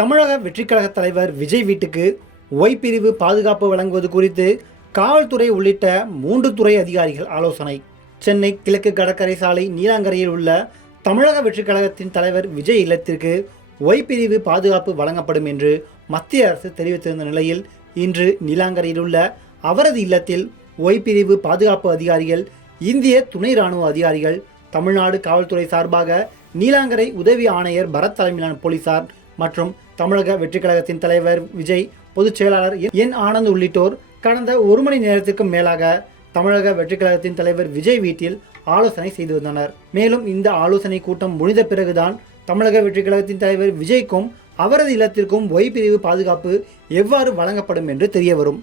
தமிழக வெற்றிக்கழக தலைவர் விஜய் வீட்டுக்கு ஒய் பிரிவு பாதுகாப்பு வழங்குவது குறித்து காவல்துறை உள்ளிட்ட 3 துறை அதிகாரிகள் ஆலோசனை. சென்னை கிழக்கு கடற்கரை சாலை நீலாங்கரையில் உள்ள தமிழக வெற்றிக்கழகத்தின் தலைவர் விஜய் இல்லத்திற்கு ஒய் பிரிவு பாதுகாப்பு வழங்கப்படும் என்று மத்திய அரசு தெரிவித்திருந்த நிலையில் இன்று நீலாங்கரையில் உள்ள அவரது இல்லத்தில் ஒய் பிரிவு பாதுகாப்பு அதிகாரிகள், இந்திய துணை இராணுவ அதிகாரிகள், தமிழ்நாடு காவல்துறை சார்பாக நீலாங்கரை உதவி ஆணையர் பரத் தலைமையிலான போலீசார் மற்றும் தமிழக வெற்றிக்கழகத்தின் தலைவர் விஜய் பொதுச் செயலாளர் என் ஆனந்த் உள்ளிட்டோர் கடந்த 1 மணி நேரத்திற்கும் மேலாக தமிழக வெற்றிக்கழகத்தின் தலைவர் விஜய் வீட்டில் ஆலோசனை செய்து வந்தனர். மேலும் இந்த ஆலோசனை கூட்டம் முடிந்த பிறகுதான் தமிழக வெற்றிக்கழகத்தின் தலைவர் விஜய்க்கும் அவரது இல்லத்திற்கும் ஒய் பிரிவு பாதுகாப்பு எவ்வாறு வழங்கப்படும் என்று தெரிய வரும்.